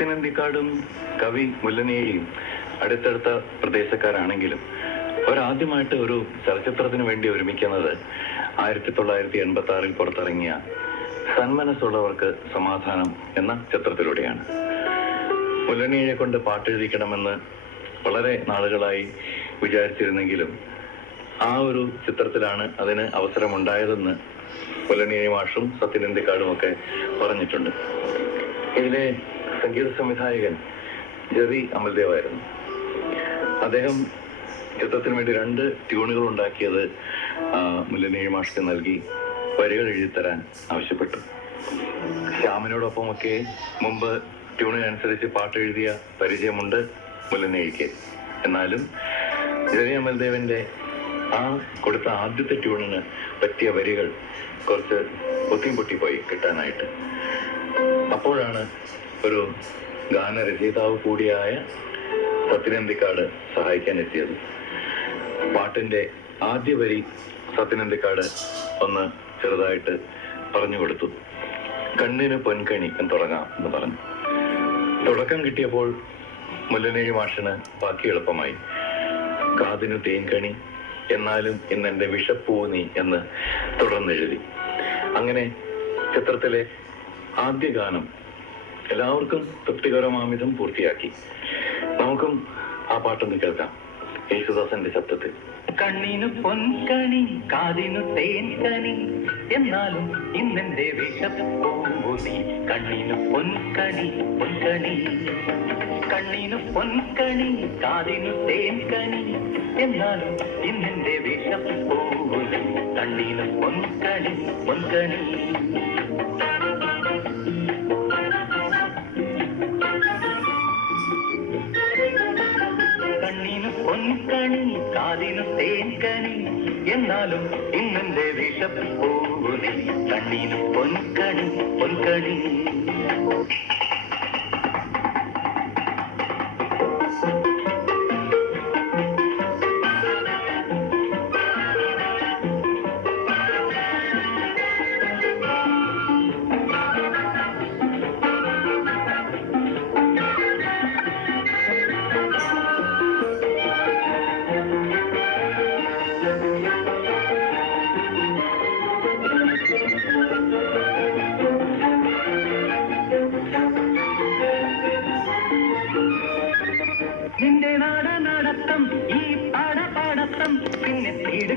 സത്യനന്ദിക്കാടും കവി മുല്ലനെയും അടുത്തടുത്ത പ്രദേശക്കാരാണെങ്കിലും അവരാദ്യമായിട്ട് ഒരു ചലച്ചിത്രത്തിന് വേണ്ടി ഒരുമിക്കുന്നത് ആയിരത്തി തൊള്ളായിരത്തി എൺപത്തി ആറിൽ പുറത്തിറങ്ങിയ സന്മനസ്സുള്ളവർക്ക് സമാധാനം എന്ന ചിത്രത്തിലൂടെയാണ്. മുല്ലനീയെ കൊണ്ട് പാട്ടെഴുതിക്കണമെന്ന് വളരെ നാളുകളായി വിചാരിച്ചിരുന്നെങ്കിലും ആ ഒരു ചിത്രത്തിലാണ് അതിന് അവസരമുണ്ടായതെന്ന് മുല്ലനീയ മാഷും സത്യനന്ദിക്കാടും ഒക്കെ പറഞ്ഞിട്ടുണ്ട്. ഇതിലെ സംഗീത സംവിധായകൻ ജെറി അമൽദേവായിരുന്നു. അദ്ദേഹം ചിത്രത്തിന് വേണ്ടി രണ്ട് ട്യൂണുകൾ ഉണ്ടാക്കിയത് മുല്ലനീയ മാഷ്ക്ക് നൽകി വരികൾ എഴുതിത്തരാൻ ആവശ്യപ്പെട്ടു. ശ്യാമിനോടൊപ്പമൊക്കെ മുമ്പ് ട്യൂണിനനുസരിച്ച് പാട്ട് എഴുതിയ പരിചയമുണ്ട് മുല്ലനേഴിക്ക് എന്നാലും ജെറി അമൽദേവന്റെ ആ കൊടുത്ത ആദ്യത്തെ ട്യൂണിന് പറ്റിയ വരികൾ കുറച്ച് പൊത്തിയും പൊട്ടിപ്പോയി കിട്ടാനായിട്ട്. അപ്പോഴാണ് ഒരു ഗാനരചയിതാവ് കൂടിയായ സത്യനന്ദിക്കാട് സഹായിക്കാൻ എത്തിയത്. പാട്ടിന്റെ ആദ്യ വരി സത്യനന്ദിക്കാട് ഒന്ന് ചെറുതായിട്ട് പറഞ്ഞു കൊടുത്തു. കണ്ണിന് പൊൻകണി എന്ന് തുടങ്ങാം എന്ന് പറഞ്ഞു. തുടക്കം കിട്ടിയപ്പോൾ മുല്ലനേഴി മാഷിന് ബാക്കി എളുപ്പമായി. കാതിനു തേൻകണി എന്നാലും ഇന്ന് എന്റെ വിഷപ്പൂ നീ എന്ന് തുടർന്നെഴുതി. അങ്ങനെ ചിത്രത്തിലെ ആദ്യ ഗാനം എല്ലാവർക്കും തൃപ്തികരമാമിതം പൂർത്തിയാക്കി. നമുക്കും ആ പാട്ടൊന്ന് കേൾക്കാം. യേശുദാസന്റെ ശബ്ദത്തിൽ. കണ്ണിനു പൊൻകണി കാതിനു തേൻകണി എന്നാലും ഇന്നെന്റെ വിഷപ്പൂതി കണ്ണിനു പൊൻകണി പൊൻകണി. കണ്ണിനു പൊൻകണി കാതിനു തേൻകണി എന്നാലും ഇന്നെന്റെ വിഷപ്പൂതി കണ്ണിനു പൊൻകണി പൊൻകണി. പൊൻകണി തേൻകനി. എന്നാലും ഇന്നെന്റെ വിഷപ്പൂതി കണ്ണിനു പൊൻകണി പൊൻകണി.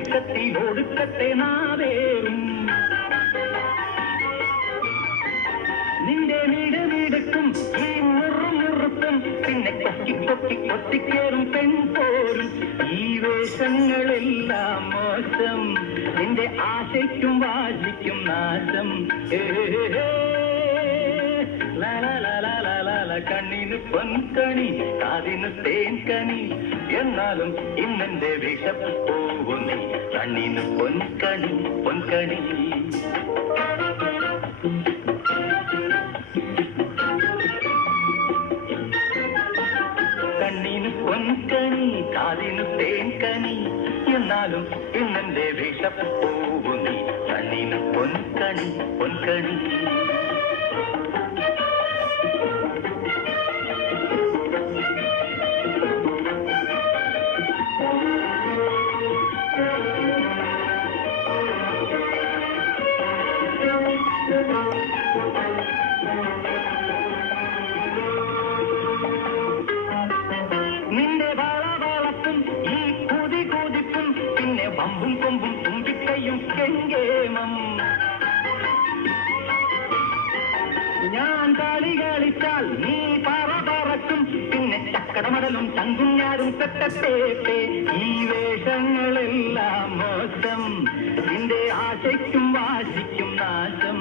തിടുക്കത്തിൽ ഒടുക്കത്തെ നാവേറും നിന്റെ നിടനിടുക്കും ഈ മുറുമുറുക്കും പിന്നെ കൊക്കി കൊക്കി കൊത്തിക്കേറും പെൺപോലും ഈ വേഷങ്ങളെല്ലാം മോശം നിന്റെ ആശയ്ക്കും വാശിക്കും നാശം ഏ, കണ്ണിന് പൊൻകണി കാതിന് തേൻകണി എന്നാലും ഇന്നെന്റെ വിഷപ്പൂവു നീ കണ്ണിന് പൊൻകണി പൊൻകണി കണ്ണിന് പൊൻകണി കാതിന് തേൻകണി എന്നാലും ഇന്നെന്റെ വിഷപ്പൂവു നീ കണ്ണിന് പൊൻകണി പൊൻകണി നിന്റെ പിന്നെ തങ്കുഞ്ഞാരും പെട്ടേപ്പേ ഈ വേഷങ്ങളെല്ലാം മോശം. നിന്റെ ആശയ്ക്കും വാശിക്കും നാശം.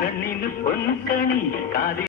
കണ്ണിന് പൊൻകണി കാതി